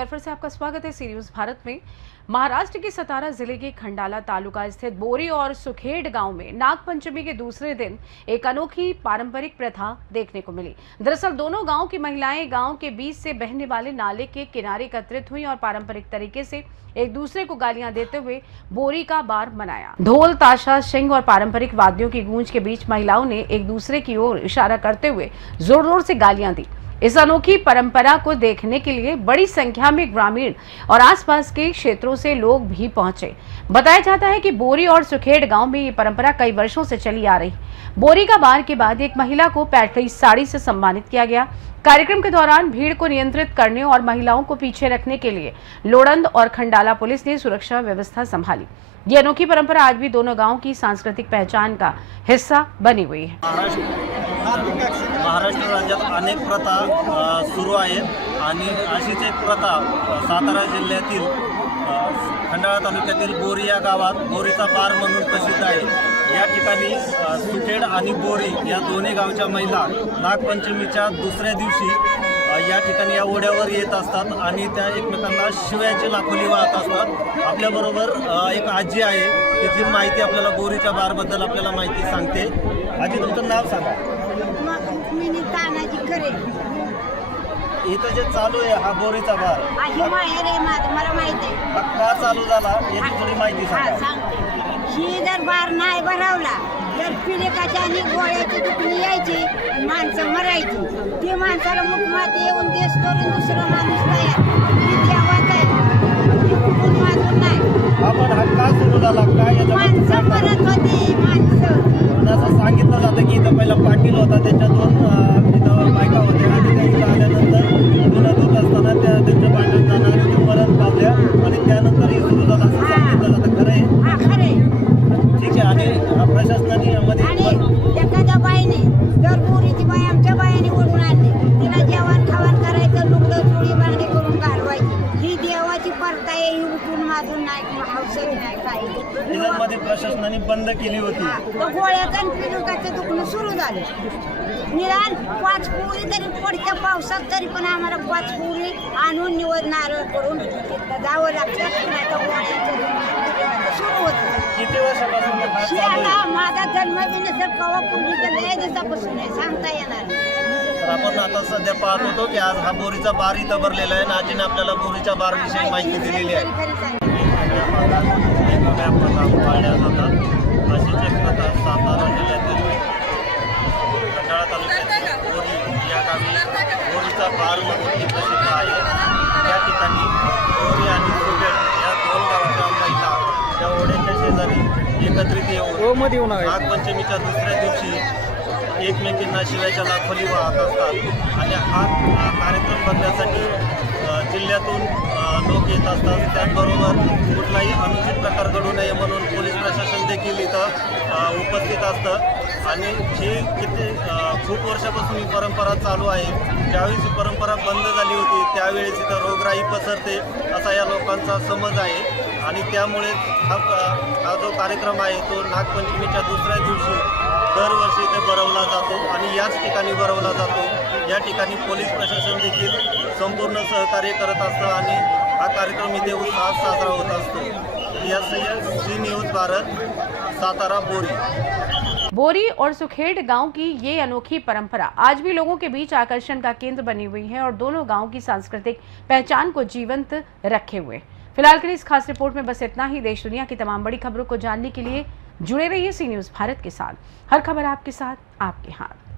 बार फिर से आपका स्वागत है सी न्यूज भारत में। महाराष्ट्र के सतारा जिले के खंडाला तालुका स्थित बोरी और सुखेड़ गांव में नागपंचमी के दूसरे दिन एक अनोखी पारंपरिक प्रथा देखने को मिली। दरअसल दोनों गांव की महिलाएं गांव के बीच से बहने वाले नाले के किनारे एकत्रित हुई और पारंपरिक तरीके से एक दूसरे को गालियां देते हुए बोरी का बार मनाया। ढोल, ताशा, शिंग और पारंपरिक वाद्यों की गूंज के बीच महिलाओं ने एक दूसरे की ओर इशारा करते हुए जोर जोर से गालियां दी। इस अनोखी परंपरा को देखने के लिए बड़ी संख्या में ग्रामीण और आसपास के क्षेत्रों से लोग भी पहुंचे। बताया जाता है कि बोरी और सुखेड़ गांव में ये परंपरा कई वर्षों से चली आ रही। बोरी का बार के बाद एक महिला को पैठणी साड़ी से सम्मानित किया गया। कार्यक्रम के दौरान भीड़ को नियंत्रित करने और महिलाओं को पीछे रखने के लिए लोड़ंद और खंडाला पुलिस ने सुरक्षा व्यवस्था संभाली। ये अनोखी परंपरा आज भी दोनों गांव की सांस्कृतिक पहचान का हिस्सा बनी हुई है। महाराष्ट्र राज्यात अनेक प्रथा सुरू आहेत आणि अशीच एक प्रथा सातारा जिल्ह्यातील खंडाळा तालुक्यातील बोरी या गावात बोरीचा बार म्हणून प्रसिद्ध आहे। या ठिकाणी सुखेड आणि बोरी या दोन्ही गावच्या महिला नागपंचमीच्या दुसऱ्या दिवशी या ठिकाणी या ओढ्यावर येत असतात आणि त्या एकमेकांना शिव्याची लाखोली वाहत असतात। आपल्याबरोबर एक आजी आहे की जी माहिती आपल्याला बोरीच्या बारबद्दल आपल्याला माहिती सांगते। आजी, तुमचं नाव सांगा। इथं जे चालू आहे हा बोरीचा बार मला माहिती आहे का चालू झाला याची थोडी माहिती सांगा। ही जर बार नाही भरवला तर पिलेकाच्या आणि गोळ्याची दुखणी यायची, माणसं मरायची। ती माणसाला मुखमाती येऊन देश करून दुसरं माणूस तयार देवात आहे, कुठून माझून नाही। आपण हा का सुरू झाला काय माणसं मरत होती, माणसं असं सांगितलं जातं की इथं पहिला पाटील होता, त्याच्या दोन इथं बायका होत्या आणि काही आल्यानंतर जुनं दूध असताना त्यांच्या भांडण जाणार ते मरण पावल्या आणि त्यानंतर हे सुरू झालं असं सांगितलं जातं। खरं आहे? हा खरे ठीक आहे। आणि प्रशासनाने यामध्ये आणि एखाद्या बाईने जर बोरीची बाई आमच्या बायाने ओढून आणली, तिला जेवण खावण करायचं, लुगडं चोळी बांगडी करून घालवायची। ही देवाची परता आहे, ही उठून माजून नाही, औषध नाही, काही त्यामध्ये प्रशासनाने बंद केली होती। गोळ्याचं पिलुकाचं दुखणं सुरू झालं। निदान 5 पोळी तरी पडत्या पावसात तरी पण आम्हाला 5 पोळी आणून निवड नारळ करून जावं लागतं, नाही तर गोळ्याचं दुखणं सुरू होतं। किती वर्षापासून हा चालू आहे? आता माझा जन्म नसेल कवा पूर्वीचं लय दिवसापासून आहे, सांगता येणार नाही। तर आपण आता सध्या पाहत होतो की आज हा बोरीचा बार इथं भरलेला आहे आणि आजीने आपल्याला बोरीच्या बारविषयी माहिती दिलेली आहे। पाळल्या जातात अशीच एक प्रथा सातारा जिल्ह्यातील खंडाळा तालुक्यातील बोरी या गावी बोरीचा बार म्हणून प्रसिद्ध आहे। त्या ठिकाणी बोरी आणि सुखेड या दोन गावच्या महिला त्या ओढ्याच्या शेजारी एकत्रित येऊन नागपंचमीच्या दुसऱ्या दिवशी एकमेकींना शिव्याच्या लाखोली वाहत असतात आणि हा कार्यक्रम बघण्यासाठी जिल्ह्यातून लोक येत असतात। त्याचबरोबर कुठलाही अनुचित प्रकार घडू नये म्हणून पोलीस प्रशासन देखील इथं उपस्थित असतं आणि ही खूप वर्षापासून ही परंपरा चालू आहे। ज्यावेळेस ही परंपरा बंद झाली होती त्यावेळेस इथं रोगराई पसरते असा या लोकांचा समज आहे आणि त्यामुळे हा जो कार्यक्रम आहे तो नागपंचमीच्या दुसऱ्या दिवशी दरवर्षी इथे भरवला जातो आणि याच ठिकाणी भरवला जातो। या ठिकाणी पोलीस प्रशासन देखील संपूर्ण सहकार्य करत असतं आणि हा कार्यक्रम इथे उत्साहात साजरा होत असतो। या सी न्यूज भारत, सातारा, बोरी। बोरी और सुखेड़ गांव की ये अनोखी परंपरा आज भी लोगों के बीच आकर्षण का केंद्र बनी हुई है और दोनों गांव की सांस्कृतिक पहचान को जीवंत रखे हुए। फिलहाल के लिए इस खास रिपोर्ट में बस इतना ही। देश दुनिया की तमाम बड़ी खबरों को जानने के लिए जुड़े रहिए सी न्यूज भारत के साथ। हर खबर आपके साथ, आपके हाथ।